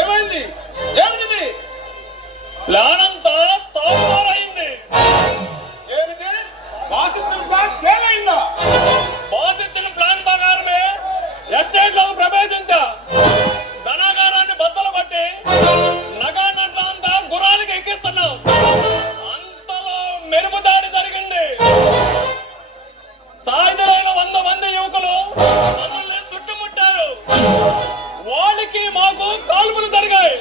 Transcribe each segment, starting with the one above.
ఏమైంది? ఏమిటిది? ప్లాన్ అంతా తారుమారైంది. ఏమిటి? బాసితుల ప్లాన్ ఫెయిల్ అయిందా? బాస్ ఇచ్చిన ప్లాన్ ప్రకారమే ఎస్టేట్ లో ప్రవేశించా. ధనాగారాన్ని బద్దలు పట్టి నగా నట్లంతా గుర్రానికి ఎక్కిస్తున్నాం. అంతలో మెరుపు దాడి జరిగింది. సాయుధులైన 100 మంది యువకులు మనల్ని చుట్టుముట్టారు. వాళ్ళకి మాకు కాల్పులు జరిగాయి.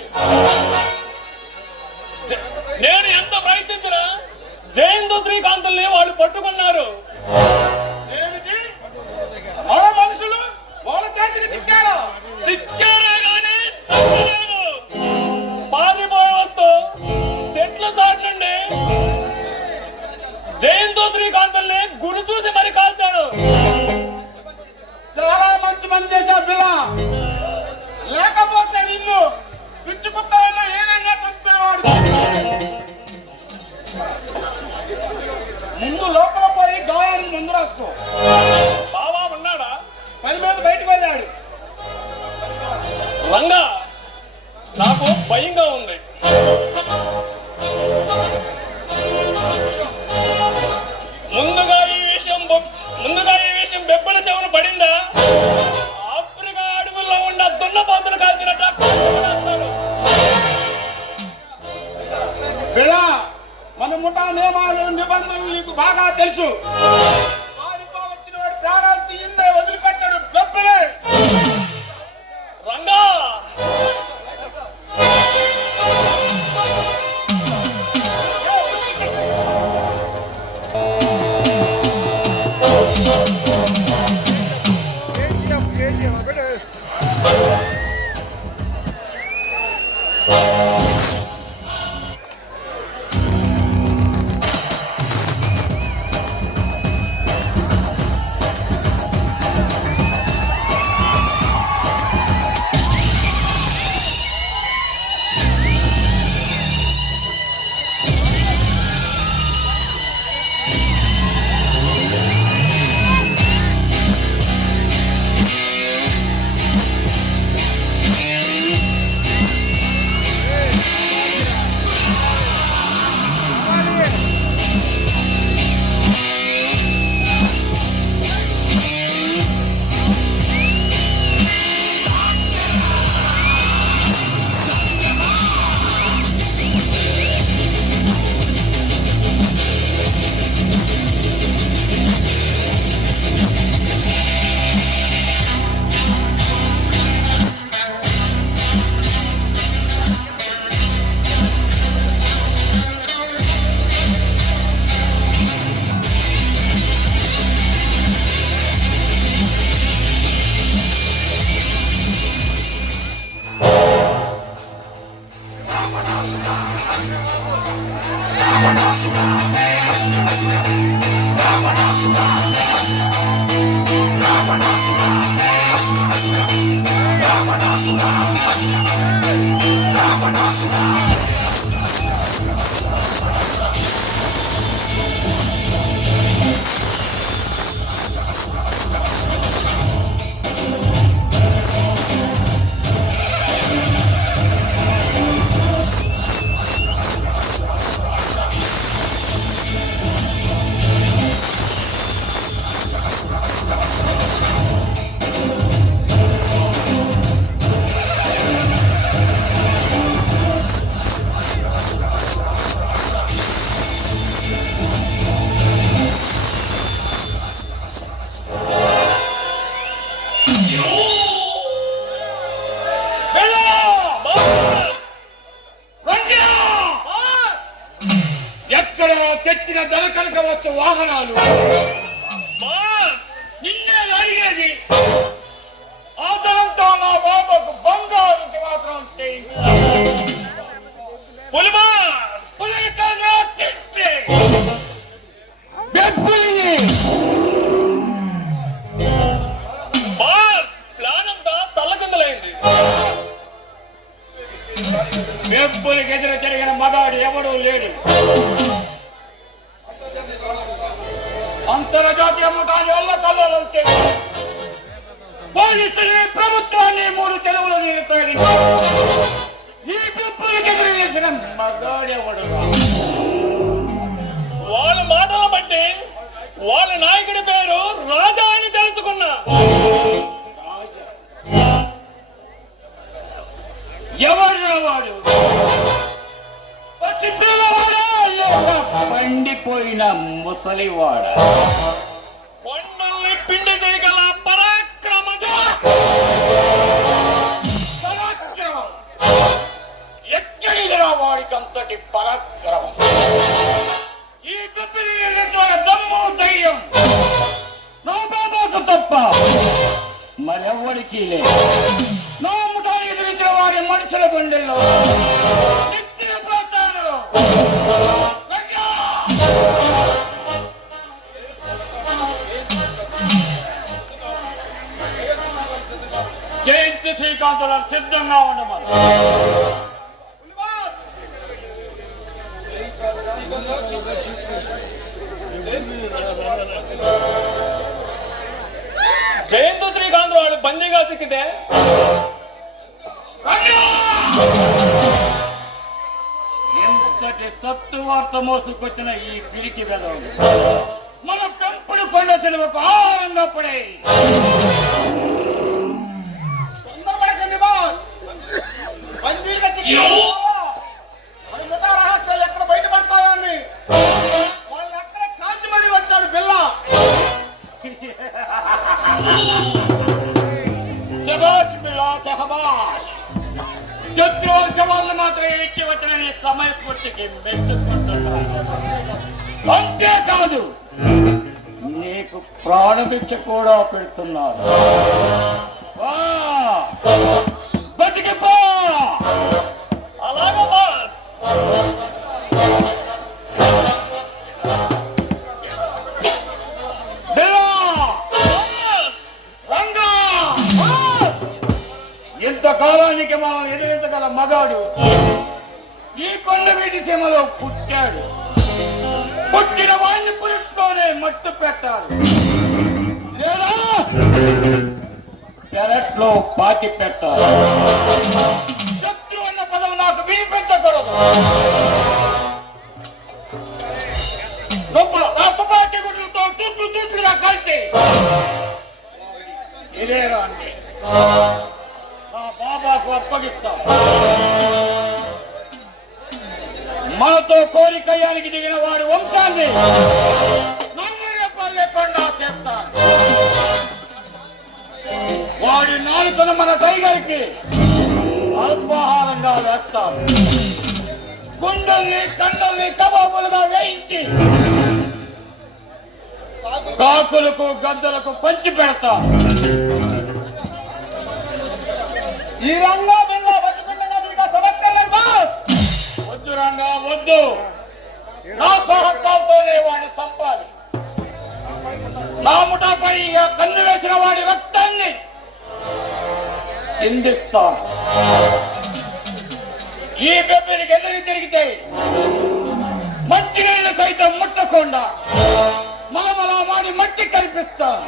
నేను ఎంత ప్రయత్నించినా జయంత్ శ్రీకాంతుల్ని వాళ్ళు పట్టుకున్నారు. ఏమిటి? మరో మనుషులు వాళ్ళ చేతికి చిక్కారా? సిక్కారే గాని తప్పలేదు. పారిపోయి వస్తూ చెట్ల చాటు నుండి జయంత్ శ్రీకాంతుల్ని గురి చూసి మరి కాల్చాను. చాలా మంచి పని చేశావు పిల్ల. లేకపోతే నిన్ను పిచ్చుకుక్కలను ఏదైనా చంపేవాడు. ముందు లోపల పోయి గాయానికి ముందు రాసుకో. బావా ఉన్నాడా? పని మీద బయటకు వెళ్ళాడు. రంగా, నాకు భయంగా ఉంది. ముందుగా ఈ విషయం బెబ్బల చెవును పడిందా? ఆఫ్రికా అడవుల్లో ఉన్న దున్నపోతులు కాల్చినట్టు పిల్ల, మన ముఠా నియమాలు నిబంధనలు నీకు బాగా తెలుసు. పారిపోవచ్చిన వాడు ప్రాణాలు తీయిందే వదిలిపెట్టాడు. గొప్పలే రంగా, తెచ్చిన దళకనక వచ్చే వాహనాలు నిన్నే అడిగేది. ఆ దళంతో నా బాబాకు బంగారు మాత్రం ప్లాన్ అంతా తల్లకిందలైంది. వెప్పులకి ఎదురు జరిగిన మగాడు ఎవడూ లేడు. అంతర్జాతీయ ముఠాన్ని వల్ల కళ్ళలో పోలీసుల్ని ప్రభుత్వాన్ని 3 తెలుగులో నీళ్ళు తాగి ఈ పెప్పులకు ఎదురు నిలిచిన మగాడెవడు? వాళ్ళ మాటలు బట్టి వాళ్ళ నాయకుడి పేరు రాజా అని తెలుసుకున్నా. ఎవరు వాడు? పసిపిల్లవాడా లేక పండిపోయిన ముసలివాడా? కొండల్ని పిండి చేయగల పరాక్రమజ. పరాక్రమం ఎక్కడిదిరా వాడికంతటి పరాక్రమం? ఈ పెప్పిని నిలదొక్కునే దమ్ము ధైర్యం నా బాబాకు తప్ప మరెవ్వరికీ లేదు. నా ముఠాన్ని ఎదిరించిన వారి మనుషుల గుండెల్లో నిత్యపోతాను. జయంతి శ్రీకాంతులను సిద్ధంగా ఉండమని. జయంతు శ్రీకాంత్ వాళ్ళు బందీగా సిక్కితే ఎంతటి సత్తు వార్త మోసుకొచ్చిన ఈ పిరికి వెదవులు మన పెంపుడు కొండ చెలువకు ఆహారంగా పడే. తొందరపడకండి బాస్. బందీలుగా చిక్కిన మన ముఠా రహస్యాలు ఎక్కడ బయటపడతాయని వాళ్ళు అక్కడ కాల్చి మరీ వచ్చాడు బిల్ల. శబాష్ బిల్లా శహబాష్. శత్రువర్గ వాళ్ళు మాత్రం ఎక్కి వచ్చిన నీ సమయస్ఫూర్తికి మెచ్చుకుంటున్నాను. అంతేకాదు నీకు ప్రాణభిక్ష కూడా పెడుతున్నారు. బతికిపో. అలాగే బాస్. ఇంతకాలానికి మనం ఎదిరించగల మగాడు ఈ కొండవీటి సీమలో పుట్టాడు. పుట్టిన వాడిని పురుట్లోనే మట్టు పెట్టాలి, లేదా పెరట్లో పాతి పెట్టాలి. శత్రు అన్న పదం నాకు వినిపించకూడదు. తుపాకీ గుడ్లతో తూట్లుగా కలిసి ఇదేరా అండి నా బాబాకు అప్పగిస్తాం. మనతో కోరికయ్యానికి దిగిన వాడి వంశాన్ని లేకుండా చేస్తాను. వాడి నాలుకను మన టైగర్కి అల్పాహారంగా వేస్తాను. గుండెల్ని కండల్ని కబాబులుగా వేయించి కాకులకు గద్దలకు పంచి పెడతాను. ఈ రంగా బిల్ల బతుకుండగా మీకు సమక్కర్లేదు బాస్. వద్దు రంగా వద్దు. నా సాహసాలతోనే వాడిని చంపాలి. నా ముఠాపై కన్ను వేసిన వాడి రక్తాన్ని చిందిస్తాను. ఈ బెబ్బిలికి ఎదురు తిరిగితే మంచినీళ్ళు సైతం ముట్టకుండా మలమలా వాడి మట్టి కల్పిస్తాను.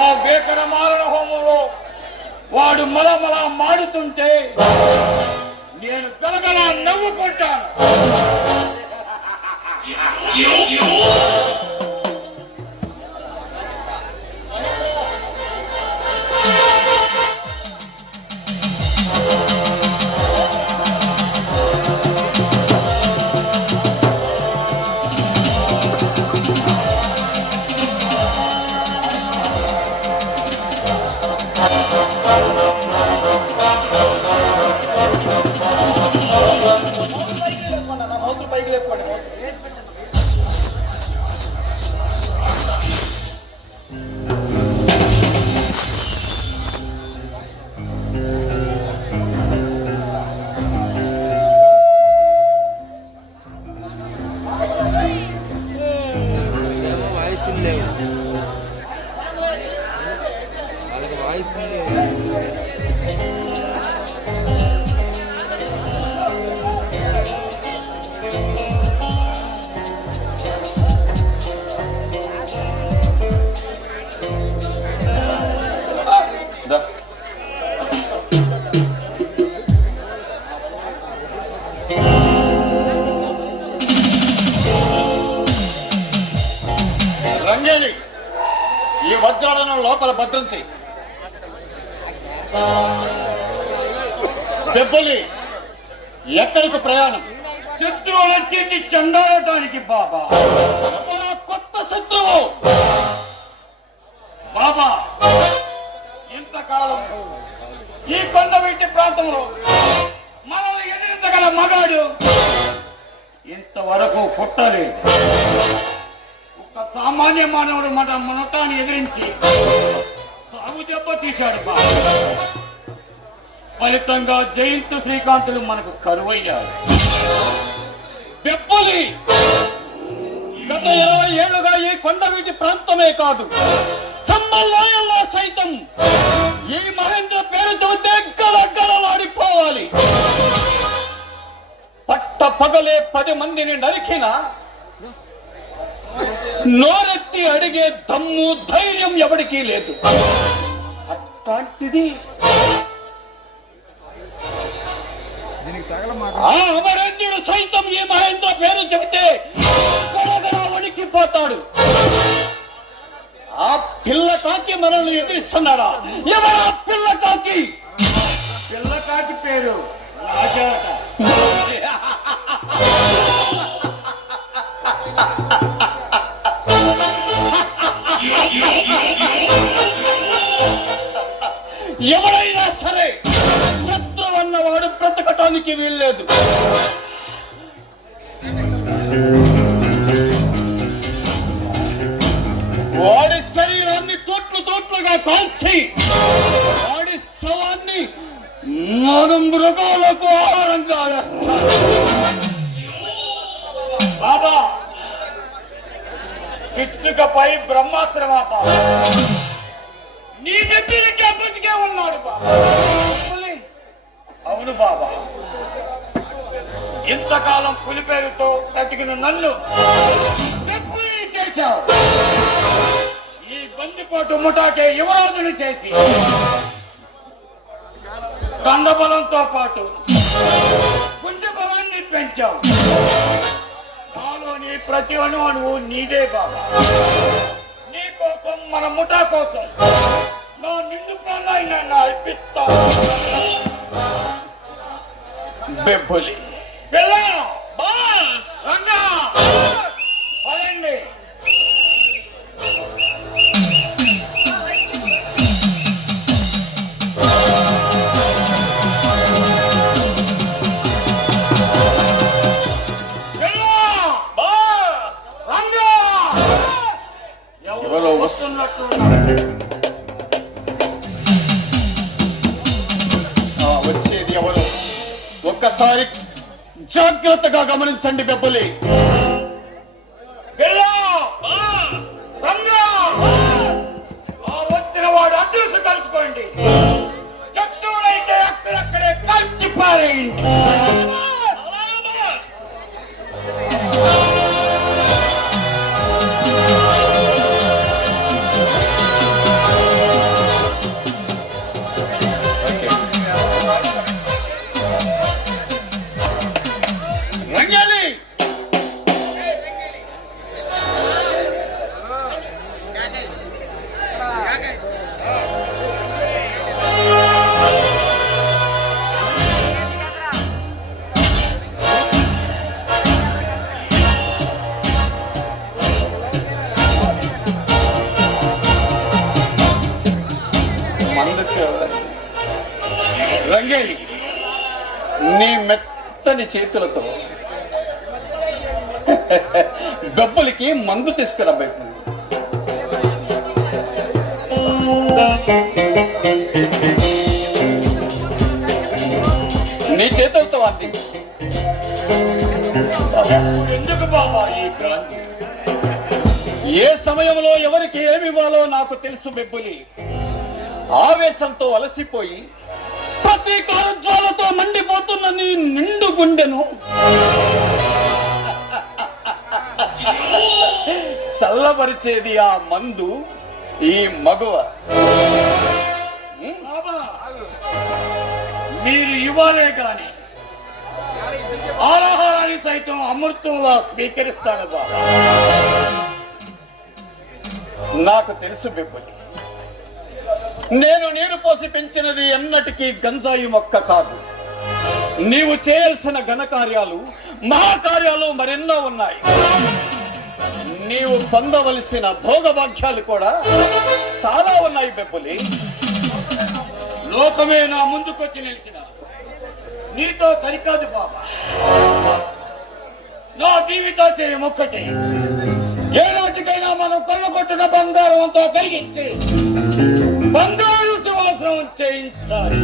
ఆ బేకర మారణ హోమంలో వాడు మలమలా మాడుతుంటే నేను గలగల నవ్వుకుంటాను. రంగేలి, ఈ వజ్రాలను లోపల భద్రం చెయ్యి. బెబ్బులి, ఎక్కడికి ప్రయాణం? శత్రువుల చేతి చెండాడటానికి బాబా. మన కొత్త శత్రువు బాబా, ఇంతకాలం ఈ కొండవీటి ప్రాంతంలో మనల్ని ఎదిరించగల మగాడు ఇంతవరకు పుట్టలేదు. ఒక సామాన్య మానవుడు మన మునటాన్ని ఎదిరించి సాగు దెబ్బ తీశాడు బాబా. ఫలితంగా జయంత్ శ్రీకాంతులు మనకు కరువయ్యారు. బెబ్బులి, గత 20 ఏళ్లుగా ఈ కొండవీటి ప్రాంతమే కాదు, చమ్మల్లోయల్లో సైతం ఈ మహేంద్ర పేరు చెబితే గడగడలాడిపోవాలి. పట్ట పగలే 10 మందిని నరికిన నోరెత్తి అడిగే దమ్ము ధైర్యం ఎవరికీ లేదు. అట్లాంటిది ఆ అమరేంద్రుడు సైతం ఈ మహేంద్ర పేరు చెబితే గడగడ వణికిపోతాడు. ఆ పిల్ల కాకి మనల్ని ఎదిరిస్తున్నాడా? ఎవరా పిల్ల కాకి? పిల్లకాకి పేరు రాజాట. ఎవరైనా సరే శత్రువు అన్నవాడు బ్రతకటానికి వీల్లేదు. వాడి శరీరాన్ని తోట్లుగా కాల్చి వాడి శవాన్ని మనం మృగాలకు ఆహారంగా వేస్తారు. బాబా, పిచ్చుకపై బ్రహ్మాస్త్రమా బాబా? నీ దగ్గరికి బతికే ఉన్నాడు బాబా. అవును బాబా, ఇంతకాలం పులి పేరుతో బ్రతికిన నన్ను చేశావు. ఈ బందిపోటు ముఠాకే యువరాజుని చేసి కండబలంతో పాటు గుండె బలాన్ని పెంచావు. నాలోని ప్రతి అణువు నీదే బాబా. నీ కోసం, మన ముఠా కోసం నా నిండు ప్రాణాన్ని అర్పిస్తా. బెబ్బులి, పిల్ల బాస్, రంగా పదండి. ఎవరో వస్తున్నట్టు వచ్చేది ఎవరు? ఒక్కసారి జాగ్రత్తగా గమనించండి బెబ్బులి. వచ్చిన వాడు అడ్రస్ కలుసుకోండి. శత్రువులైతే అక్కడక్కడే కలిసి పారేయండి. రంగేలి, రంగేలి, నీ మెత్తని చేతులతో బెబ్బులికి మందు తీసుకురాబోతుంది. నీ చేతులతో అంది. ఎందుకు బాబా ఈ క్రాంతి? ఏ సమయంలో ఎవరికి ఏమివ్వాలో నాకు తెలుసు బెబ్బులి. ఆవేశంతో అలసిపోయి ప్రతీకార జ్వాలతో మండిపోతున్న నీ నిండు గుండెను చల్లబరిచేది ఆ మందు, ఈ మగువ. మీరు ఇవ్వాలే గాని ఆహారాన్ని సైతం అమృతంలా స్వీకరిస్తాను బాబా. నాకు తెలుసు బెబ్బులి, నేను నీరు పోసి పెంచినది ఎన్నటికీ గంజాయి మొక్క కాదు. నీవు చేయాల్సిన ఘనకార్యాలు మహాకార్యాలు మరెన్నో ఉన్నాయి. నీవు పొందవలసిన భోగభాగ్యాలు కూడా చాలా ఉన్నాయి బెబ్బులి. లోకమే నా ముందుకొచ్చి నిలిచిన నీతో సరికాదు బాబా. నా జీవితాశయం ఒక్కటే, ఏనాటికైనా మనం కొల్లగొట్టిన బంగారం అంతా కరిగించి బంగారు సింహాసనం చేయించాలి.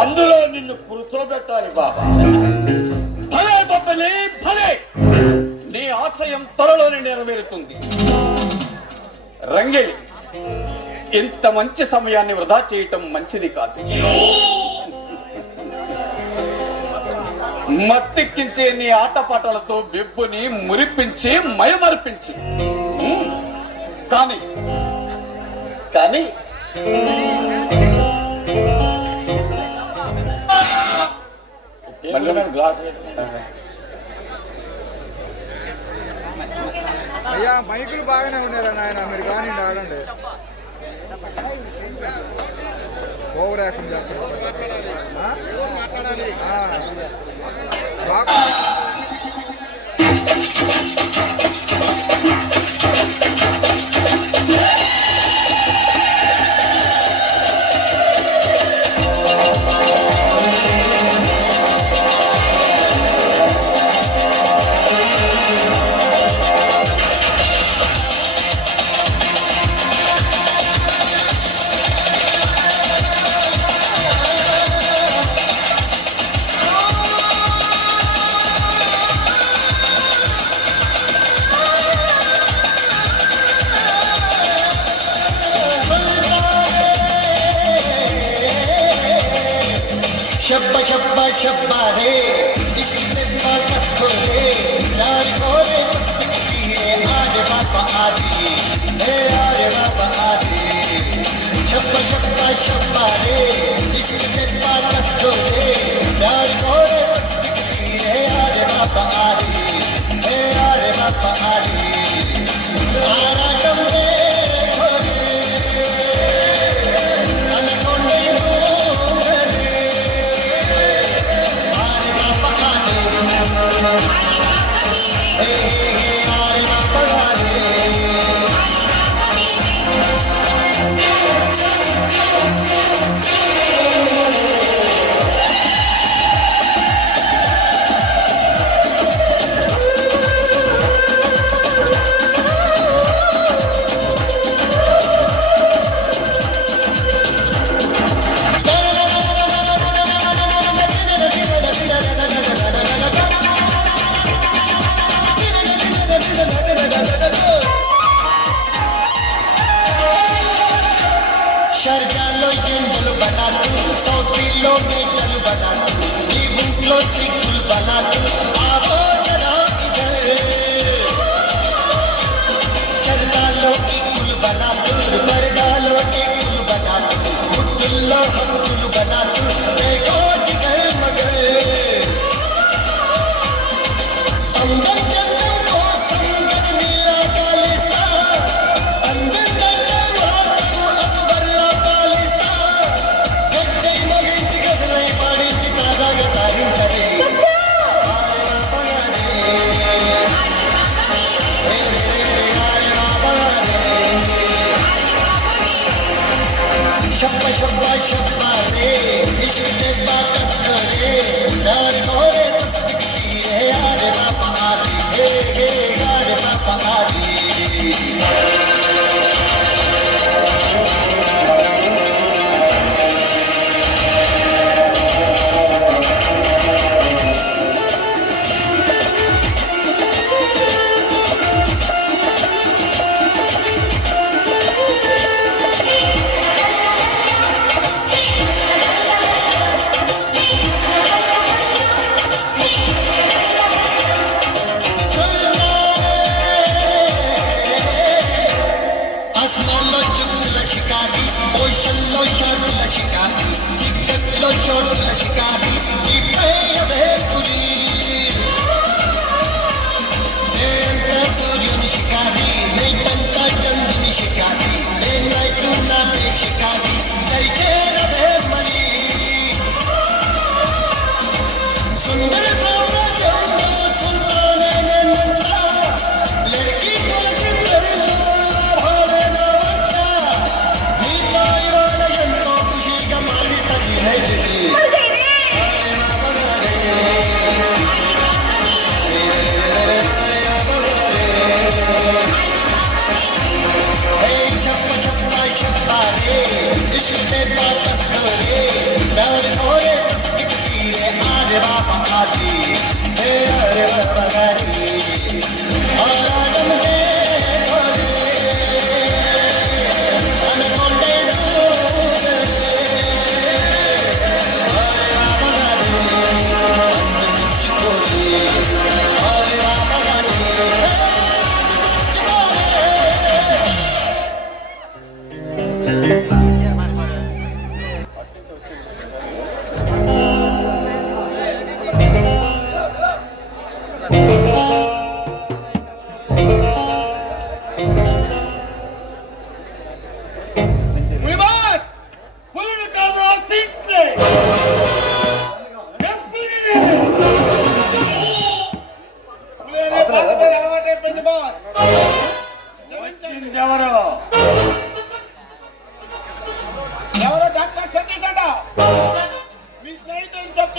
అందులో నిన్ను కూర్చోబెట్టాలి బాబా. భలే బొబ్బలి భలే, నీ ఆశయం త్వరలోనే నెరవేరుతుంది. రంగేలి, ఇంత మంచి సమయాన్ని వృధా చేయటం మంచిది కాదు. మత్తెక్కించే నీ ఆటపాటలతో బెబ్బుని మురిపించి మయమర్పించి కానీ కానీ అయ్యా మైకులు బాగానే ఉన్నారా నాయన, మీరు కానీ ఆడండి. ఓవర్ యాక్షన్ చేస్తారు. బాగా शब्बा शब्बा शब्बा रे इश्क में बाकस खोले यार खोले आज बाबा आदि हे यार बाबा आदि शब्बा शब्बा शब्बा रे इश्क में बाकस खोले यार खोले हे यार बाबा आदि हे यार बाबा आदि तारा कमरे शर्जालो जंगल बना तू, 100 किलोमीटर बना तू, नींबू सिंगल बना तू, आओ जरा इधर। शर्जालो की कुल बना तू, बरगालो की कुल बना तू, मुद्दुल्लो हम कुल बना तू, देखो जिगर मगर। अंदर जन्नत को संगत मिला कालिस्ता, अंदर शब्बा शब्बा शब्बा रे इश्क में बाकस करे यार खोरे दिखती है यार बाबा आदि हे हे यार बाबा आदि।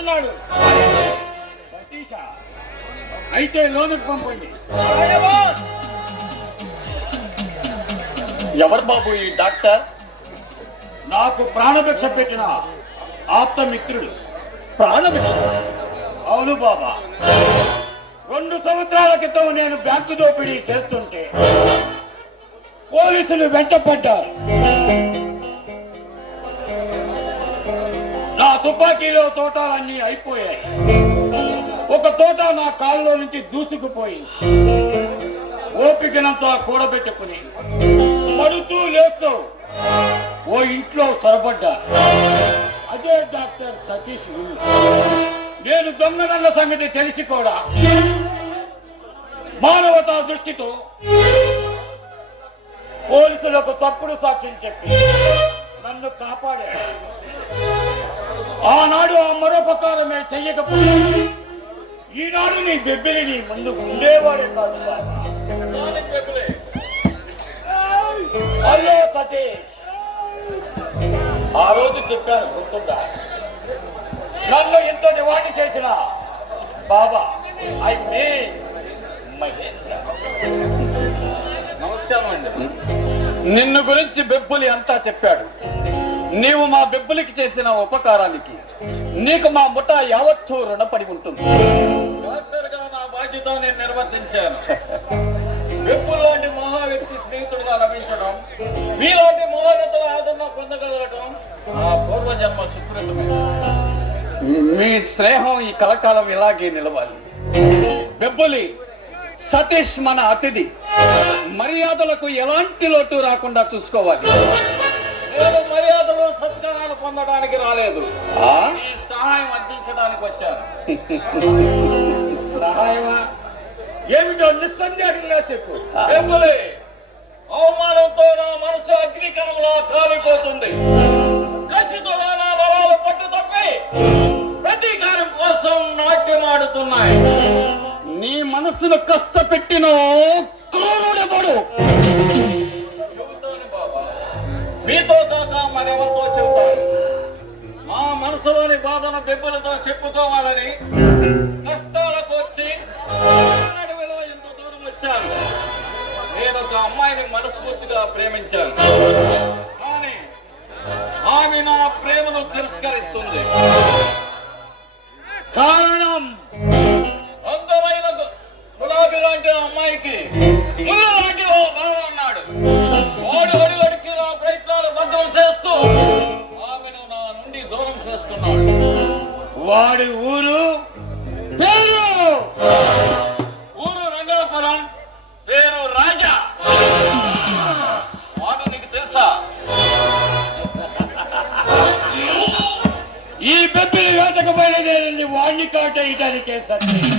అంటున్నాడు. సతీష, అయితే లోనుకు పంపండి. అలాగే బాస్. ఎవరు బాబు ఈ డాక్టర్? నాకు ప్రాణభిక్ష పెట్టిన ఆప్తమిత్రుడు. ప్రాణభిక్ష? అవును బాబా. 2 సంవత్సరాల క్రితం నేను బ్యాంకు దోపిడీ చేస్తుంటే పోలీసులు వెంటపడ్డారు. నా తుపాకీలో తోటాలన్నీ అయిపోయాయి. ఒక తోట నా కాళ్ళలో నుంచి దూసుకుపోయింది. ఓపికనంతా కూడబెట్టుకుని పడుతూ లేస్తూ ఓ ఇంట్లో సొరబడ్డా. అదే డాక్టర్ సతీష్ ఇల్లు. నేను దొంగనన్న సంగతి తెలిసి కూడా మానవతా దృష్టితో పోలీసులకు తప్పుడు సాక్ష్యం చెప్పి నన్ను కాపాడాడు. ఆనాడు ఆ మరోపకారమే చెయ్యకపోతే ఈనాడు నీ బెబ్బిలి నీ ముందు ఉండేవాడే కాదు బాబా. హలో సతీష్, ఆ రోజు చెప్పాను గుర్తుందా? నన్ను ఇంతటి వాటి చేసిన బాబా ఐ మీన్ మహేంద్ర. నమస్కారం అండి. నిన్ను గురించి బెబ్బులి అంతా చెప్పాడు. నీవు మా బెబ్బులికి చేసిన ఉపకారానికి నీకు మా ముఠా యావత్తు రుణపడి ఉంటుంది. డాక్టర్గా నా బాధ్యత నేను నిర్వర్తించాను. బెబ్బులు లాంటి మహా వ్యక్తి స్నేహితుడిగా లభించడం, మీలాంటి మహోన్నతుల ఆదరణ పొందగలగటం ఆ పూర్వజన్మ సుకృతమే. మీ స్నేహం ఈ కలకాలం ఇలాగే నిలవాలి. బెబ్బులి, సతీష్ మన అతిథి. మర్యాదలకు ఎలాంటి లోటు రాకుండా చూసుకోవాలి. నేను మర్యాదలు సత్కారాలు పొందడానికి రాలేదు, ఈ సహాయం అందించడానికి వచ్చాను. సహాయమా? ఏమిటో నిస్సందేహంగా చెప్పు. బెబ్బులి, అవమానంతో నా మనసు అగ్నికరంలా కాలిపోతుంది. కసితో నా నరాలు పట్టు తప్పి ప్రతీకారం కోసం నాట్యమాడుతున్నాయి. నీ మనసును కష్టపెట్టిన క్రూరుడెవడు? చెబుతాను బాబా, మీతో కాక మరెవరితో చెబుతాను. మా మనసులోని బాధను బెబ్బులతో చెప్పుకోవాలని కష్టాలకు వచ్చి అడవిలో ఎంత దూరం వచ్చాను. నేను ఒక అమ్మాయిని మనస్ఫూర్తిగా ప్రేమించాను, కానీ ఆమె నా ప్రేమను తిరస్కరిస్తుంది. కారణం? అందమైన గులాబీ లాంటి అమ్మాయికి ముళ్ళు లాంటి ఓ బావ ఉన్నాడు. వాడు అడుగడికి నా ప్రయత్నాలు భద్రం చేస్తూ ఆమెను నా నుండి దూరం చేస్తున్నాడు. వాడి ఊరు పేరు? ఊరు రంగాపురం, పేరు రాజా. వాడు నీకు తెలుసా? ఈ బెబ్బిలి వేటకు బయలుదేరింది వాణ్ణి కాటేయడానికే సతీష్.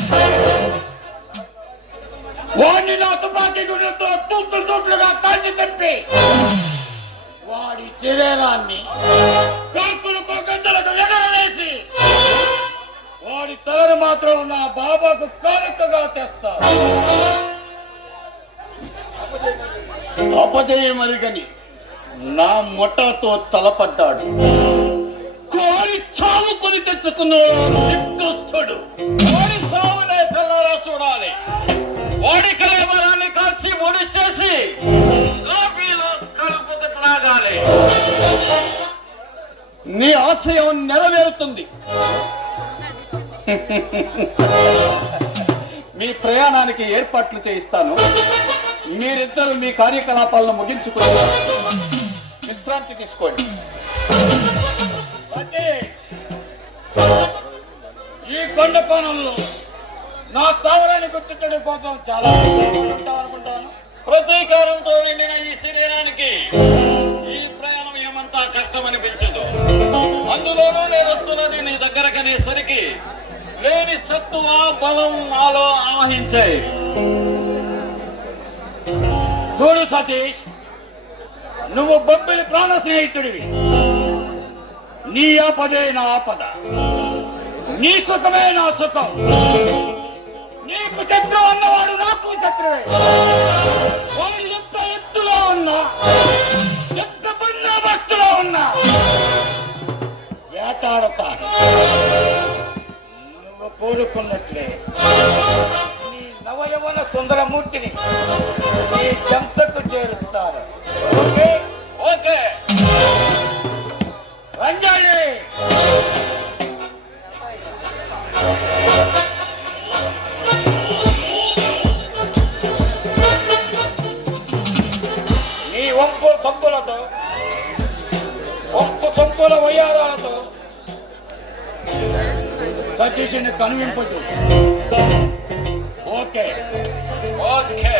వాణ్ణి నా తుపాకీ గుండెతో తూట్లుగా కాల్చి చంపి వాడి శరీరాన్ని కాకులకు గంటలకు ఎగరవేసి వాడి తలను మాత్రం నా బాబాకు కానుకగా తెస్తా. అపజయమరుగని నా ముఠాతో తలపడ్డాడు. కోరి చావు కొని తెచ్చుకున్నాడు నికృష్టుడు. వాడి సావునే తెల్లారా చూడాలి. వాడి కలేబరాన్ని కాల్చి ముడి చేసి కాఫీలో కలుపుకు త్రాగాలి. నీ ఆశయం నెరవేరుతుంది. మీ ప్రయాణానికి ఏర్పాట్లు చేయిస్తాను. మీరిద్దరూ మీ కార్యకలాపాలను ముగించుకుని విశ్రాంతి తీసుకోండి. ఈ కొండ కోణంలో నా స్థావరాన్ని గుర్తించడం కోసం చాలా అనుకుంటాను. ప్రతీకారంతో నిండిన ఈ శరీరానికి ఈ ప్రయాణం ఏమంతా కష్టం అనిపించదు. అందులోనూ నేను వస్తున్నది నీ దగ్గరకనేసరికి లేని సత్తువ బలం నాలో ఆవహించాయి. చూడు సతీష్, నువ్వు బొబ్బిలి ప్రాణ స్నేహితుడివి. నీ ఆపదే నా ఆపద, నీ సుఖమే నా సుఖం. నీకు శత్రువు అన్నవాడు నాకు శత్రువే. వాడు ఎంత ఎత్తులో ఉన్నా, ఎంత బందోబస్తులో ఉన్నా వేటాడతాను. కోరుకున్నట్లే నీ నవయవన సుందరమూర్తిని నీ చెంతకు చేరుస్తారు. Okay okay. రంజాలి నీ వంపు సంపుల వయ్యారాలతో సతీషుని కనువింపదు. Okay okay.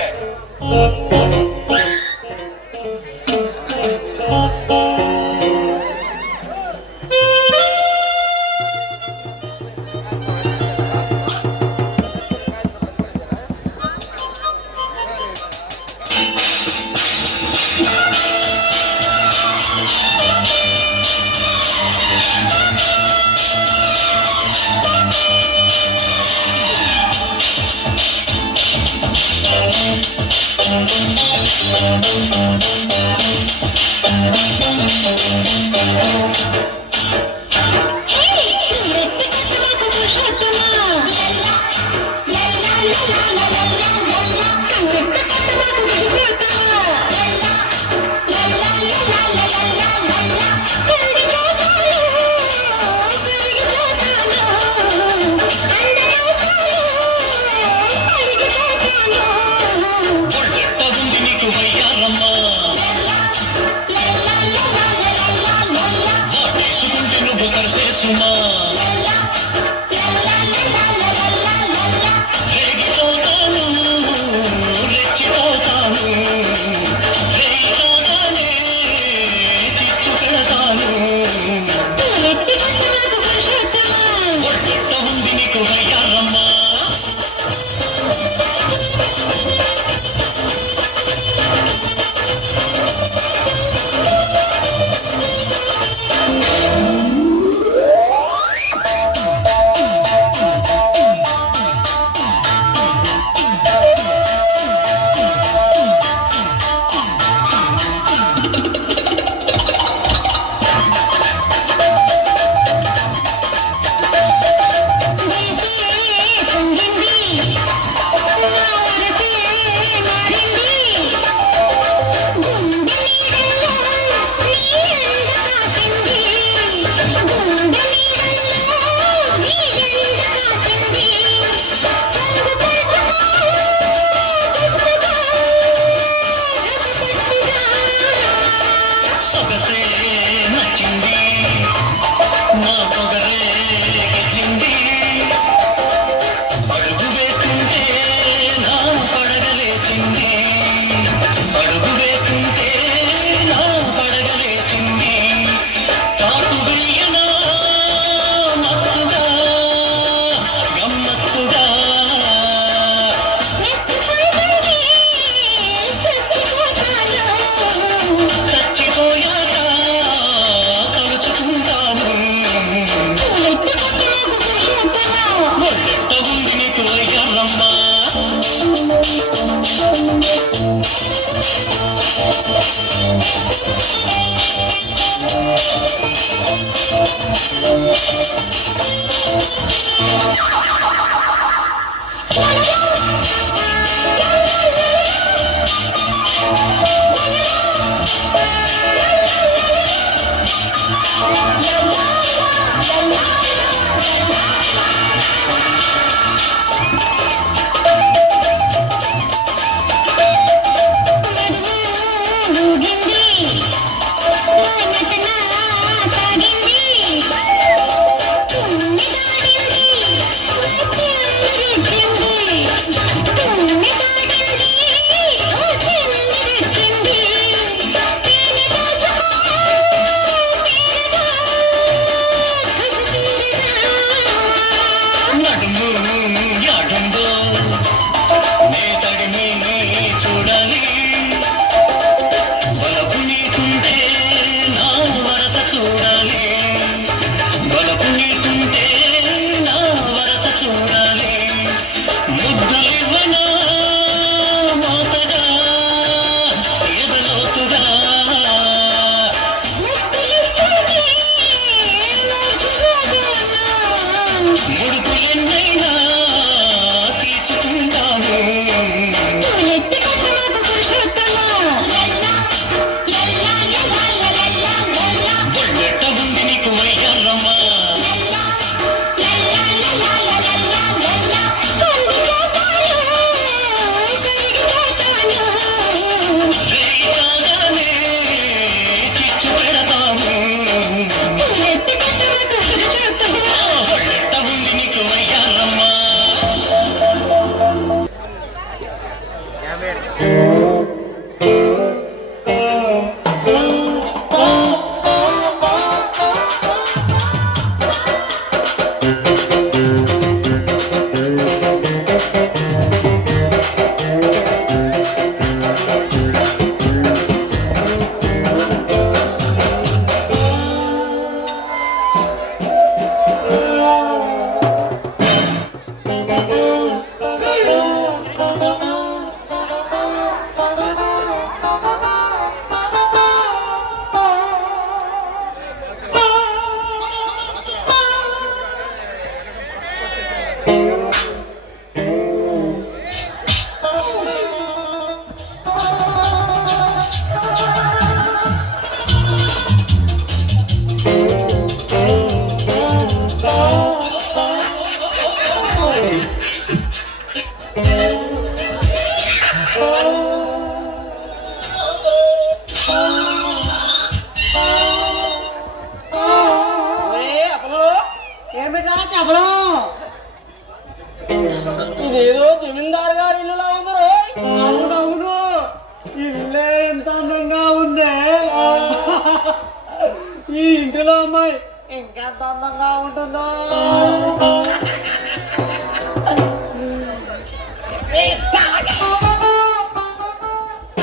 ఏమిటా చెప్పడం? ఇదేదో జమీందారు గారి ఇల్లులా ఉంది రోయ్. అవునవును, ఇల్లే ఎంత అందంగా ఉందే. ఈ ఇంటిలో అమ్మాయి ఇంకెంత అందంగా ఉంటుందో.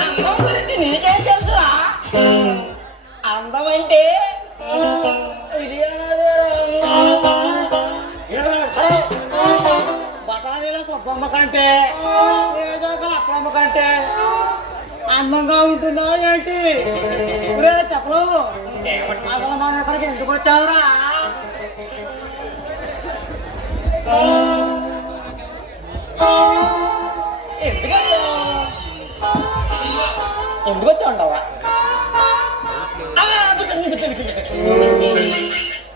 అందం గురించి నీకేం తెలుసురా? అందం అంటే ఇది బఠానీలకు బొమ్మ కంటే అప్పమ్మ కంటే అందంగా ఉంటుందా ఏంటి? చెప్పలు అసలు మనం ఇక్కడికి ఎందుకు వచ్చావురా? ఎందుకు వచ్చావుండవా?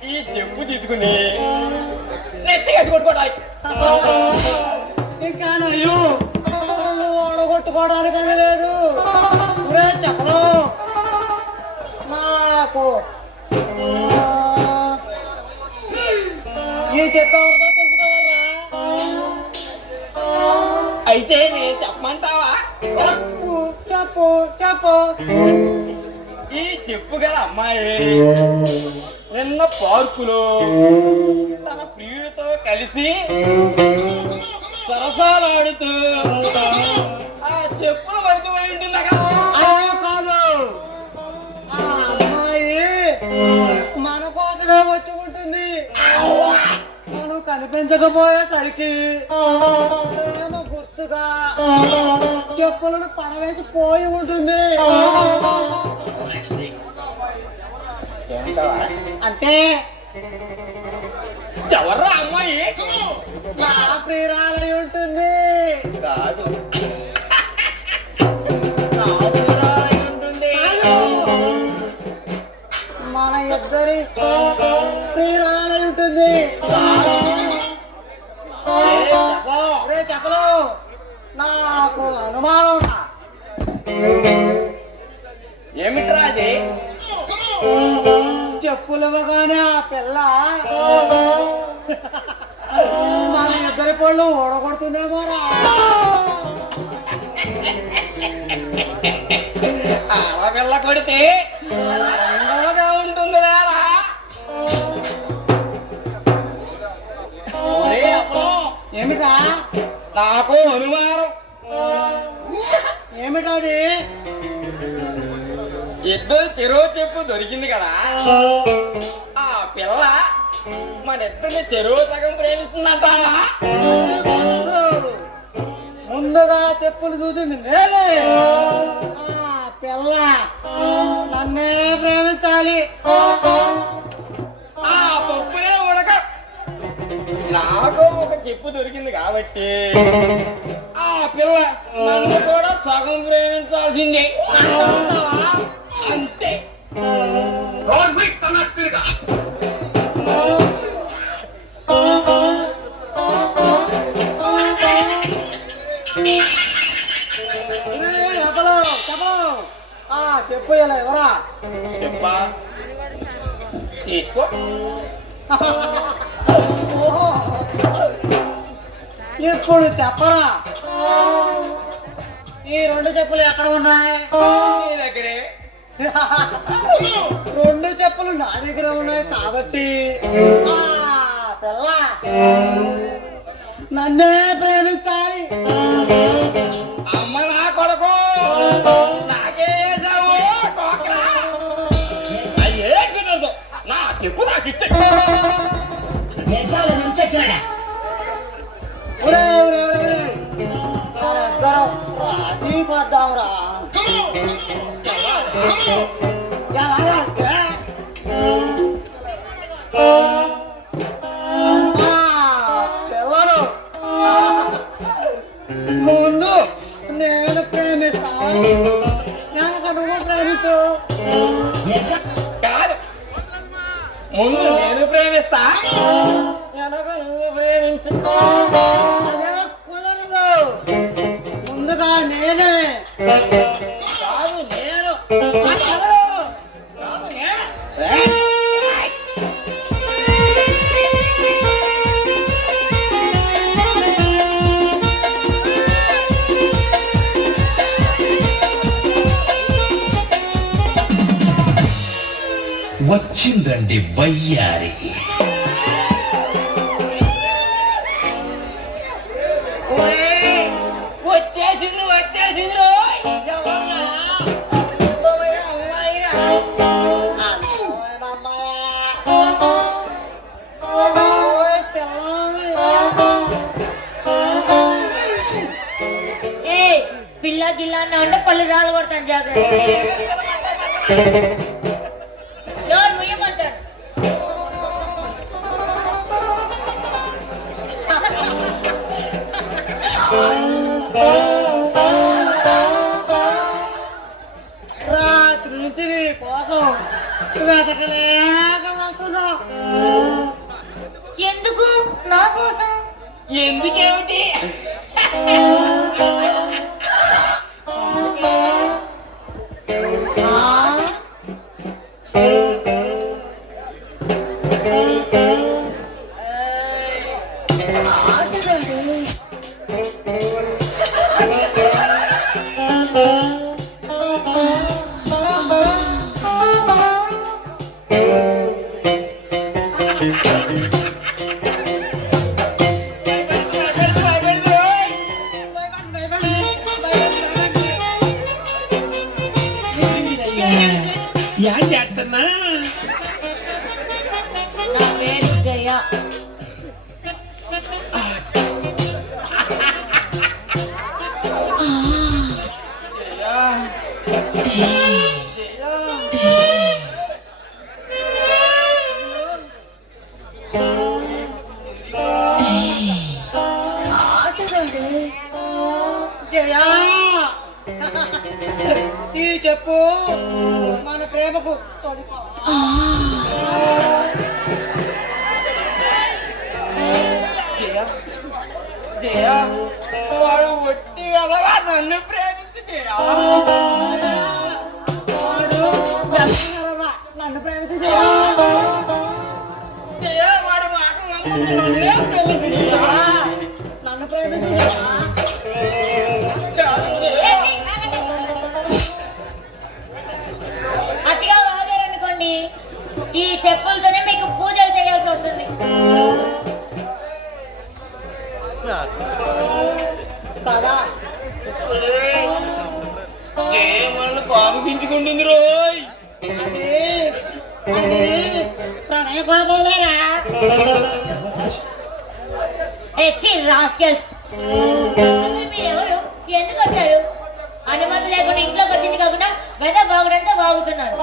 ఈ చెప్పు తీసుకుని నెత్తిగా కొట్టుకోవడానికి ఇంకా నయ్యో ఓడగొట్టుకోవడానికి అని లేదు. చెప్పను నాకు ఈ చెప్పేవారితో తెలుసుకోవాలా? అయితే నేను చెప్పమంటావా? చెప్పు చెప్పు. ఈ చెప్పు గల అమ్మాయి నిన్న పార్కులో తన ప్రియుడితో కలిసి సరసాలాడుతూ ఆ చెప్పులు వరకు ఉంటుంది కాదు. ఆ అమ్మాయి మన కోసమే వచ్చి ఉంటుంది. మనం కనిపించకపోయేసరికి ప్రేమ గుర్తుగా చెప్పులను పడవేసి పోయి ఉంటుంది. అంటే ఎవర్రా అమ్మాయి? నా ప్రియురాలని ఉంటుంది. కాదు, నా ప్రియురాలని ఉంటుంది. మన ఇద్దరి ప్రియురాలని ఉంటుంది. చెప్పలు నాకు అనుమానం. ఏమిట్రా అది? చెప్పులు ఇవ్వగానే ఆ పిల్ల మన ఇద్దరి పళ్ళు ఓడగొడుతుందేమోరా. అలా పిల్ల కొడితే అందంగా ఉంటుంది లేరా? ఏమిటా? నాకు అనుమానం. ఏమిటది? ఇద్దరు చెరో చెప్పు దొరికింది కదా, ఆ పిల్ల మన ఇద్దరిని చెరువు సగం ప్రేమిస్తుందంట. ముందుగా చెప్పులు చూసింది నేనే. ఆ పిల్ల నన్నే ప్రేమించాలి. ఆ పప్పునే ఉడక. నాకు ఒక చెప్పు దొరికింది కాబట్టి ఆ పిల్ల నన్ను కూడా సగం ప్రేమించాల్సిందే. అంతే. చెప్పు ఇలా ఎవరా? చెప్పా తీసుకో. ఇప్పుడు చెప్పరా, ఈ రెండు చెప్పులు ఎక్కడ ఉన్నాయి? నీ దగ్గరే. రెండు చెప్పులు నా దగ్గర ఉన్నాయి కాబట్టి ఆ పిల్ల నన్నే ప్రేమించాలి. అమ్మ నా కొడుకు నాకే వేసావు టోకరా. అయ్యే కుదరదు, నా చెప్పు నాకు ఇచ్చే. రాజీకొద్దాంరా. ఎలాగంటే పిల్లలు నేను ప్రేమిస్తా వెనక నువ్వు ప్రేమించు. అదే కుదరదు. ముందుగా నేనే కాదు నేను కాదు నేను. వచ్చిందండి వయ్యారి. వచ్చేసింది వచ్చేసింది రోయ్. ఎవరా? అందమైన అమ్మాయిరా. అందమైన అమ్మాయా. ఓయ్ పిల్ల గిల్ల అన్న అంటే పళ్ళు రాళ్ళు కొడతాను జాగ్రత్త. ఎవరు ముయ్యమంటారు? రాత్రి నుంచి నీ కోసం వెతకలేక వస్తున్నా. ఎందుకు? నా కోసం. ఎందుకేమిటి? యాడ్ చేస్తున్నా. నా పేరు జయ. జయా, ఈ చెప్పు మన ప్రేమకు తొడిపా. జయ వాడు ఒట్టి వెళ్ళగా నన్ను ప్రేమించు జయ. వాడు వెళ్తున్నారా? నన్ను ప్రేమించు జయా. జయ వాడి మాట నమ్ముతు నన్నే పెళ్లి జయ. నన్ను ప్రేమించు జయా. అతిగా వాగారనుకోండి, ఈ చెప్పులతోనే మీకు పూజలు చేయాల్సి వస్తుంది. పదా జయ మనల్ని బాగుపించుకుంటుంది రోయ్. అది అది ప్రణయ బాబోలేరా? రాస్కెల్స్, మీరెవరు? ఎందుకు వచ్చారు? అనుమతి లేకుండా ఇంట్లోకి వచ్చింది కాకుండా వెద బాగుడంతా బాగుతున్నారు.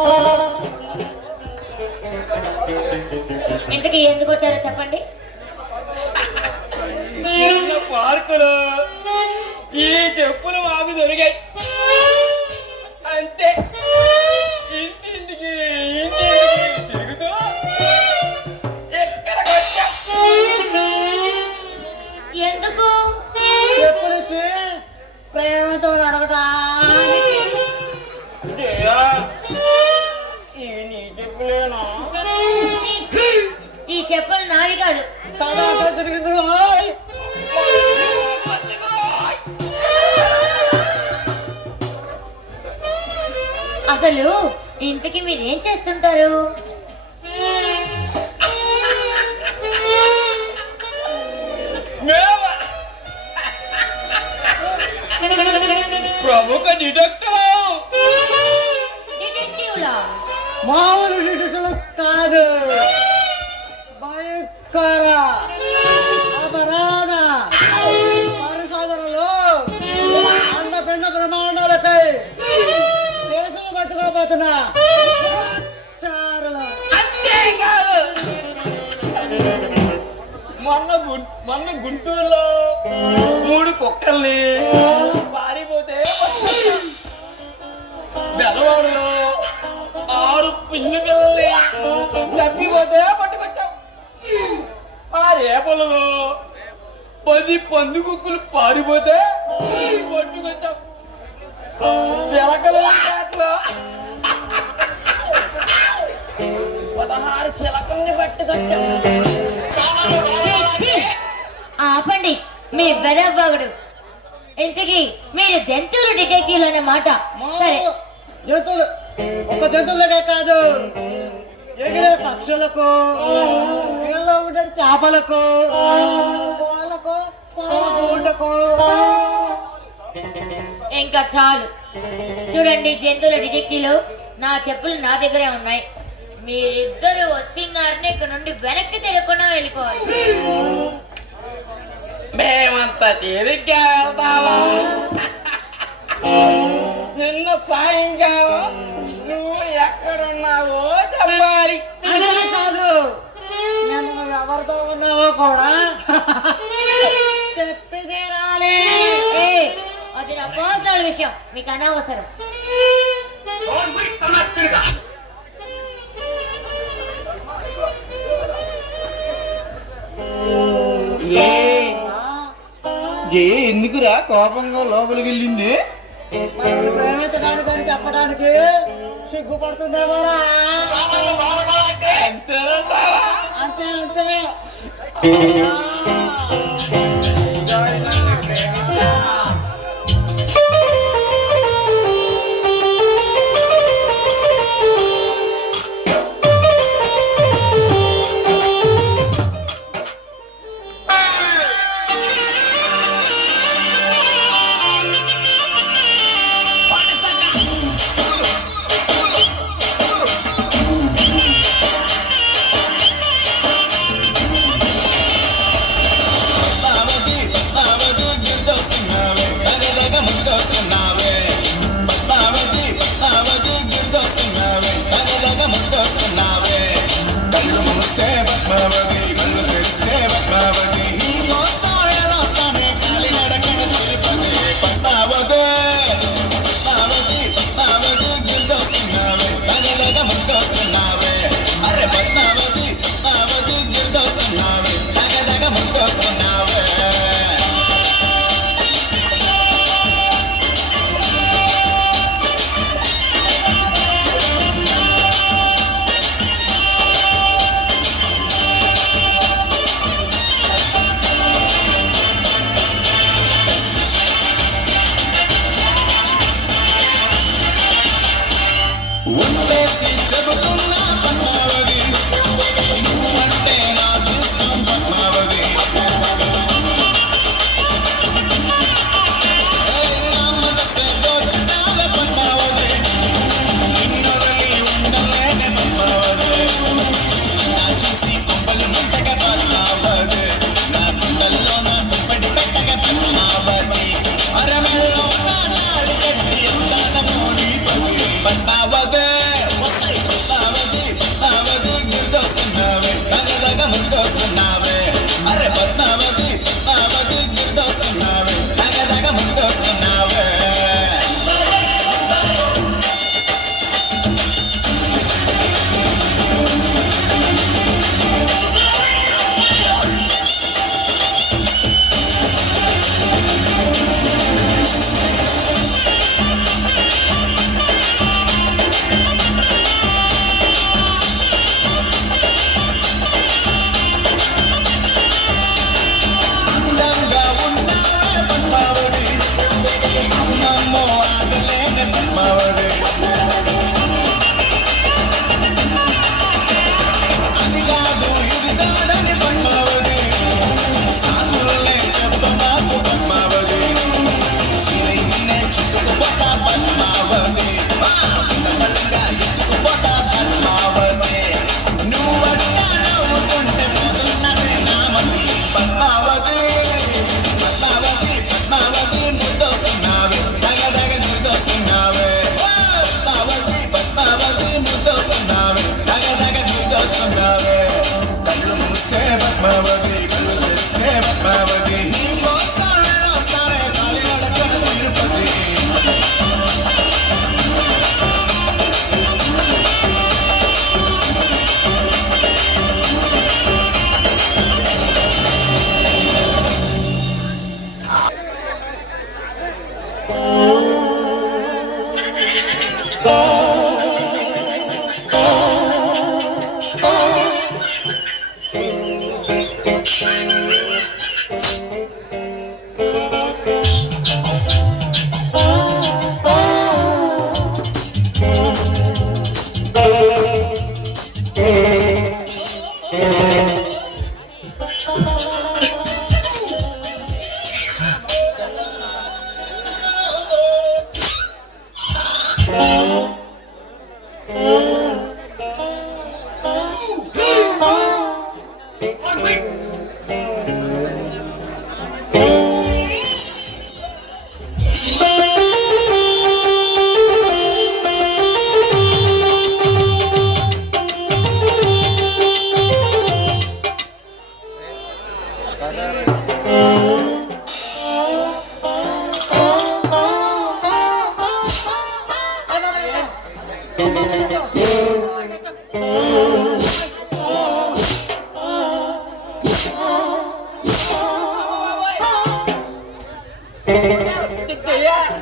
ఇంతకీ ఎందుకు వచ్చారో చెప్పండి. నిన్న పార్కులో ఈ చెప్పులు మాకు దొరికాయి అంతే. ఇంటింటికి తిరుగుతూ ఎక్కడికి వచ్చా. ఎందుకు? చెప్పులకి ప్రేమతో నడవటానికి. జయ ఇవి నీ చెప్పులేనా? ఈ చెప్పులు నావి కాదు. తర్వాత తిరిగింది రోయ్. అసలు ఇంతకీ మీరేం చేస్తుంటారు? ప్రముఖ డిటెక్టివ్. డిటెక్టివ్లా? మామూలు డిటెక్టివ్ కాదు, భయంకర అపరాధ పరిశోధనలో అండపిండ ప్రమాణాలపై కేసులు పట్టుకోబోతున్నా చారులు. అంతేకాదు మొన్న గుంటూరులో 3 కుక్కల్ని పారిపోతే బెదవాడలో 6 పిల్లి పిల్లల్ని తప్పిపోతే పట్టుకొచ్చా. 10 పందుకుక్కులు పారిపోతే పట్టుకొచ్చాం చిలకలు అట్లా 16 శిలకల్ని పట్టుకొచ్చాం. ఆపండి మీ బెదబాగుడు. ఇంతకీ మీరు జంతువులు డిటెక్టివ్లు అనే మాట సరే. జంతువులు ఒక జంతువులకే కాదు, ఎగిరే పక్షులకు, నీళ్ళలో ఉండే చేపలకు, కోళ్ళకు, కోళ్ళకు. ఇంకా చాలు. చూడండి జంతువుల డిటెక్టివ్లు, నా చెప్పులు నా దగ్గరే ఉన్నాయి. మీరిద్దరు వచ్చినారని ఇక్కడ నుండి వెనక్కి తిరగకుండా వెళ్ళిపోవాలి. మేమంతా తిరిగ్గా వెళ్తావా? నిన్న సాయంకాలం నువ్వు ఎక్కడున్నావో చెప్పాలి. అదే కాదు, నేను నువ్వు ఎవరితో ఉన్నావో కూడా చెప్పి తీరాలి. అది నా పర్సనల్ విషయం, మీకు అనవసరం. ఎందుకురా కోపంగా లోపలికి వెళ్ళింది? మనల్ని ప్రేమించడానికి అని చెప్పడానికి సిగ్గుపడుతుందేమోరా. అంతేనంటావా? అంతే అంతే.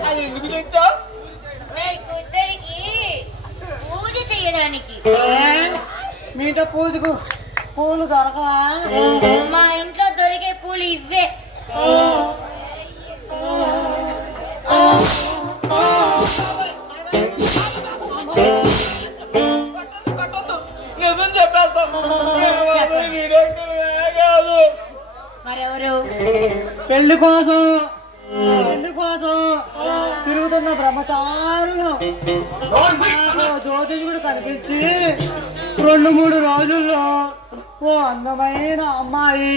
అది ఎందుకు తెచ్చావు? మీకిద్దరికి పూజ చేయడానికి. మీ ఇంట్లో పూజకు పూలు దొరకవా? మా ఇంట్లో దొరికే పూలు ఇవే. కట్టొద్దు, నిజం చెప్పేస్తాను. కాదు, మరెవరు? పెళ్లి కోసం తిరుగుతున్న బ్రహ్మచారులు నాకు జ్యోతిషుడు కనిపించి 2-3 రోజుల్లో ఓ అందమైన అమ్మాయి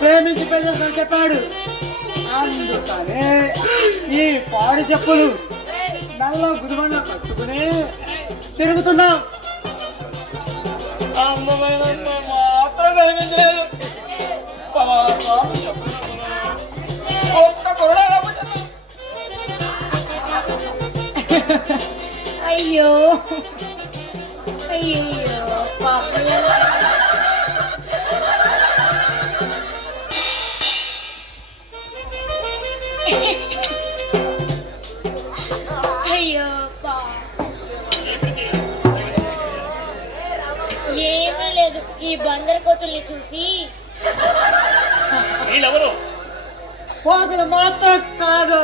ప్రేమించి పెళ్లి చేసుకొని చెప్పాడు. అందుకనే ఈ పాడు చెప్పులు మెల్ల గురువన్న కట్టుకుని తిరుగుతున్నాం. అందమైన మాత్రం కనిపించలేదు. ఒక్క కొరడా కాబట్టి అయ్యో అయ్యో పాపం. అయ్యో ఏమీ లేదు, ఈ బందర్ కోతుల్ని చూసి. వీళ్ళెవరు? పోతులు మాత్రం కాదు,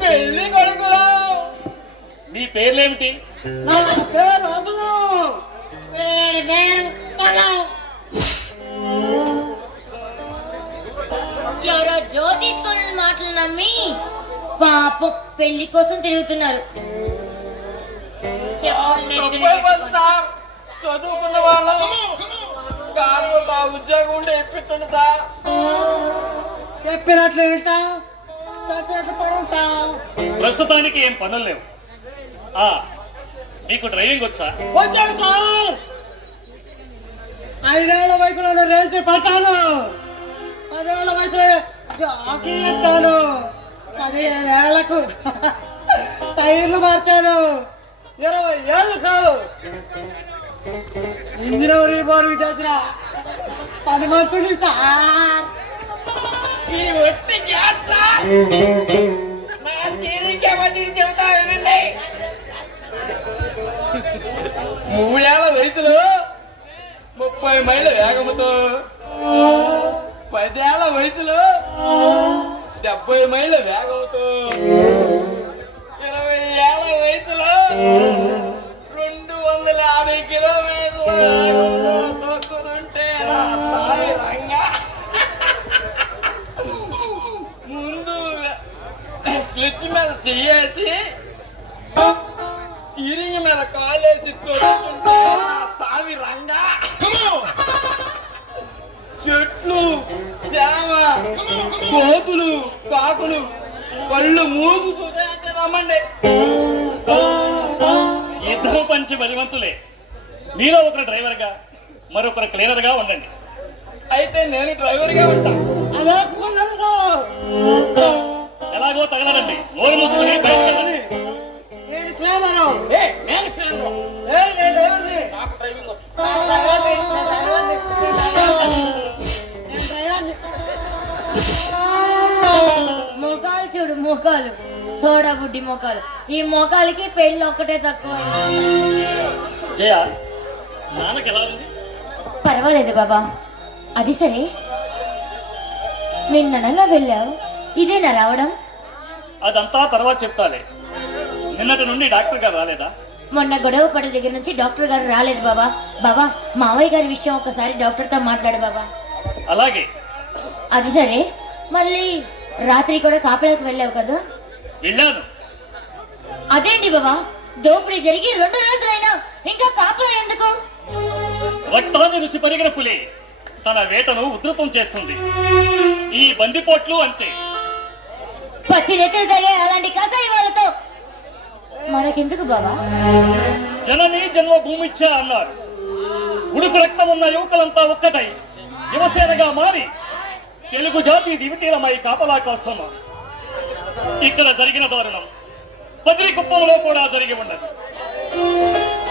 పెళ్లి కొడుకులా. మీ పేర్లేమిటి? నా పేరు అమలు. వేడి వేరు పొలం. ఎవరో జ్యోతిష్కుల మాటలు నమ్మి పాపం పెళ్లి కోసం తిరుగుతున్నారు. చెప్పులు నెత్తిన పెట్టుకొని. సార్, చదువుకున్న వాళ్ళం కాదు, మా ఉద్యోగం ఉంటే ఇప్పించండి సార్. చెప్పినట్లు వింటాం, చచ్చినట్లు పడుంటాం. ప్రస్తుతానికి ఏం పనులు లేవు. మీకు డ్రైవింగ్ వచ్చా? వచ్చాడు సార్. 5 ఏళ్ల వయసులో రేంజ్ పట్టాను. 10 ఏళ్ల వయసు జాకీ ఎత్తాను. 15 ఏళ్లకు టైర్లు మార్చాను. 20 ఏళ్ళకు ఇంజనీరింగ్ బోర్డు చేసిన 10 మంత్రులు సార్. ఇది ఒట్టి గ్యాస్ సార్. నా స్టీరింగ్ కెపాసిటీ చెబుతా వినండి. 3 ఏళ్ల వయసులో 30 మైళ్ళ వేగముతో, 10 ఏళ్ల వయసులో 70 మైళ్ళ వేగంతో, 20 ఏళ్ల వయసులో 250 కిలోమీటర్ల వేగంతో తొక్కుతుంటే నా సాయి రంగా. ముందు క్లిచ్ మీద చెయ్యేసి స్టీరింగ్ మీద కాలేసి తొక్కుతుంటే నా సామి రంగా. చెట్లు, చేమ, కోతులు, కాకులు కళ్ళు మూగు చూసాయంటే రమ్మండి. ఇద్దరు పంచి బలివంతులే. మీలో ఒకరు డ్రైవర్గా, మరొకరు క్లీనర్గా ఉండండి. అయితే నేను డ్రైవర్గా ఉంటా. అదే కుదరదు. ఎలాగో తగలడండి. నోరు మూసుకుని బయటకు వెళ్ళండి. నేను క్లీనరు. నేను క్లీనరు. నేను డ్రైవర్ని. నాకు డ్రైవింగ్ వచ్చు. నేను డ్రైవర్ని. ముఖాలు చూడు, ముఖాలు సోడా గుడ్డి మోకాలు. ఈ మోకాలకి పెళ్ళి ఒక్కటే తక్కువ. జయ, నాన్నకి ఎలా ఉంది? పర్వాలేదు బాబా. అది సరే, నిన్ననలా వెళ్ళావు, ఇదేనా రావడం? అదంతా తర్వాత చెప్తాలే. నిన్నటి నుండి డాక్టర్ గారు రాలేదా? మొన్న గొడవ పడే దగ్గర నుంచి డాక్టర్ గారు రాలేదు బాబా. బాబా, మావయ్య గారి విషయం ఒకసారి డాక్టర్తో మాట్లాడు బాబా. అలాగే. అది సరే, మళ్ళీ రాత్రి కూడా కాపలాకు వెళ్ళావు కదా? వెళ్ళాను. అదేంటి బాబా, దోపిడీ జరిగి 2 రోజులైనా ఇంకా కాపలా ఎందుకు? రక్తాన్ని రుచి పరిగిన పులి తన వేటను ఉధృతం చేస్తుంది. ఈ బందిపోట్లు అంతే. పచ్చి నెత్తలు తాగే అలాంటి కసాయి వాళ్ళతో మనకెందుకు బాబా? జనని జన్మ భూమిచ్చ అన్నారు. ఉడుకు రక్తం ఉన్న యువకులంతా ఒక్కటై యువసేనగా మారి తెలుగు జాతి దివితీలమై కాపలా కాస్తున్నాం. ఇక్కడ జరిగిన దారుణం బదిరి కుప్పంలో కూడా జరిగి ఉన్నది.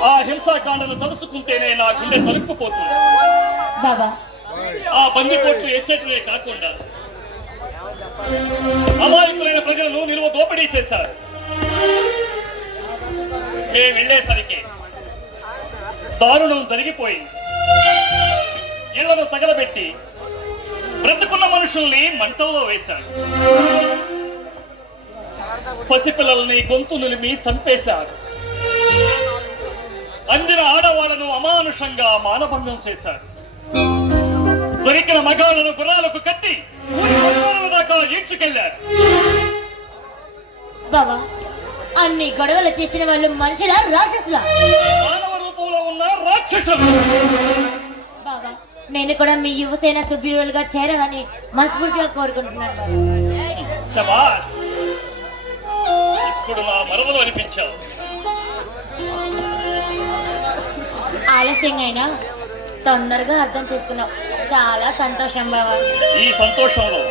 ఆ హింసాకాండను తలుసుకుంటేనే నా గుండె తరుక్కుపోతుంది. బాబా, ఆ బందిపోట్లు ఎస్టేట్లే కాకుండా అమాయకులైన ప్రజలను నిలువ దోపిడీ చేశారు. మేము వెళ్ళేసరికి దారుణం జరిగిపోయింది. ఇళ్లను తగలబెట్టి బ్రతుకున్న మనుషుల్ని మంటల్లో వేశారు. పసిపిల్లల్ని గొంతు నిలిమి చంపేశారు. అందిన ఆడవాళ్లను అమానుషంగా మానభంగం చేశారు. దొరికిన మగాళ్లను గుర్రాలకు కట్టి ఊరి దాకా ఈడ్చుకెళ్లారు. బాబా, అన్ని గొడవలు చేసిన వాళ్ళు మనుషులా రాక్షసులా? మానవ రూపంలో ఉన్న రాక్షసులు. బాబా, నేను కూడా మీ యువసేన సభ్యులుగా చేరాలని మనస్ఫూర్తిగా కోరుకుంటున్నాను. శభాష్, ఇప్పుడు నా మరవలు అనిపించావు. ఆలస్యంగా అయినా తొందరగా అర్థం చేసుకున్నావు. చాలా సంతోషం బాబా. ఈ సంతోషంలో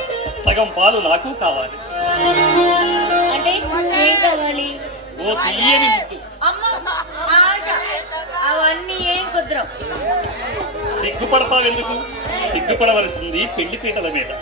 సగం పాలు నాకు కావాలి. అంటే ఏం కావాలి? ఓ తీయని ముద్దు. అమ్మ, ఆశ, అవన్నీ ఏం కుదరవు. సిగ్గుపడతావెందుకు? సిగ్గుపడవలసింది పెళ్లి పీటల మీద.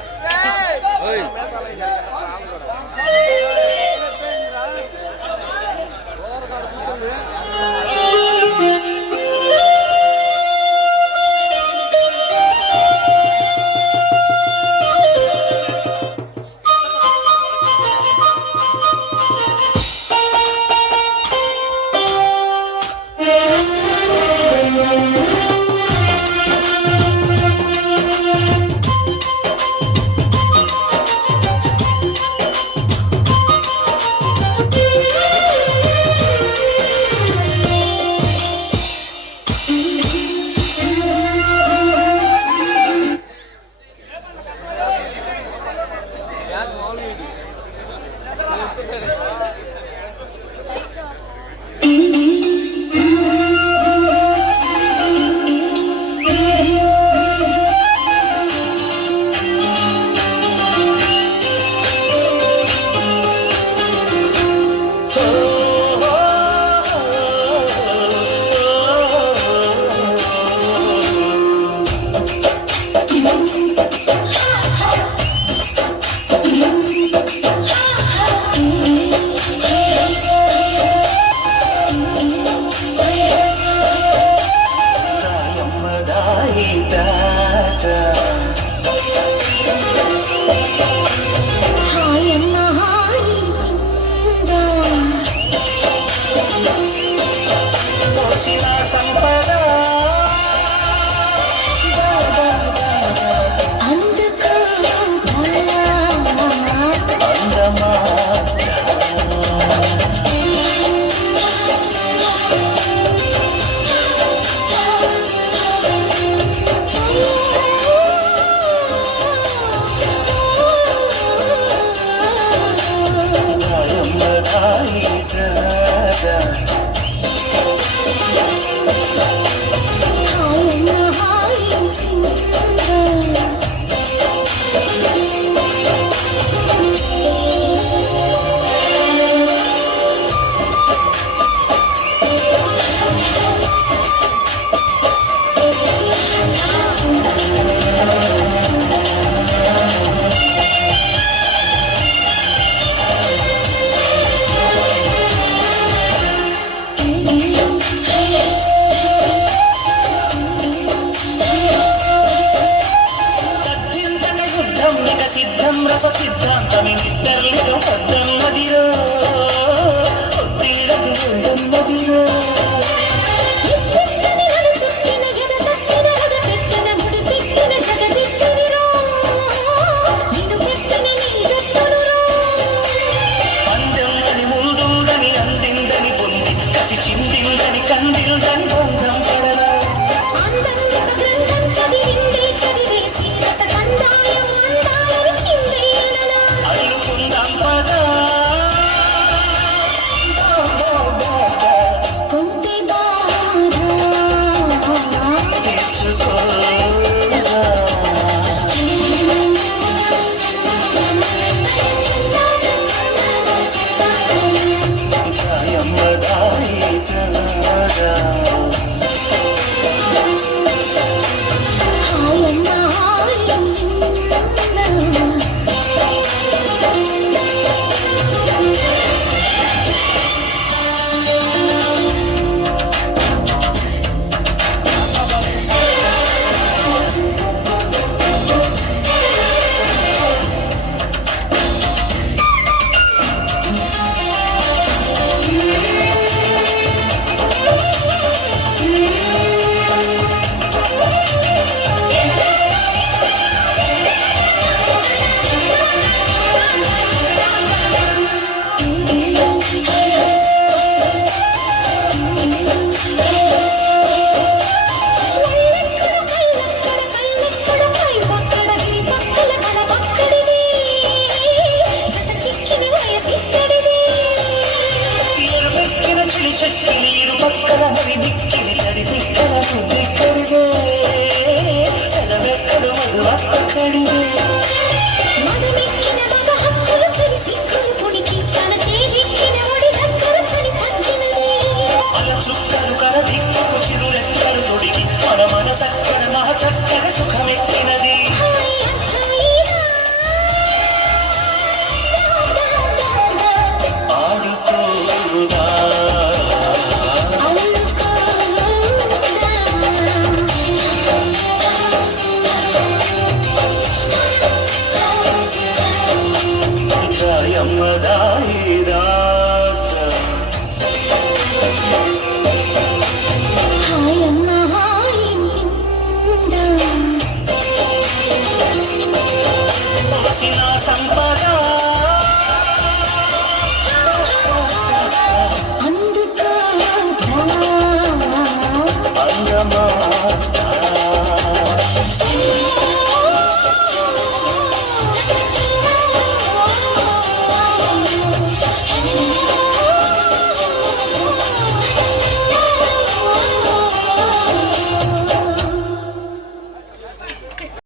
రస సిద్ధాంతమే నిద్రలేక పద్దన్నదిరో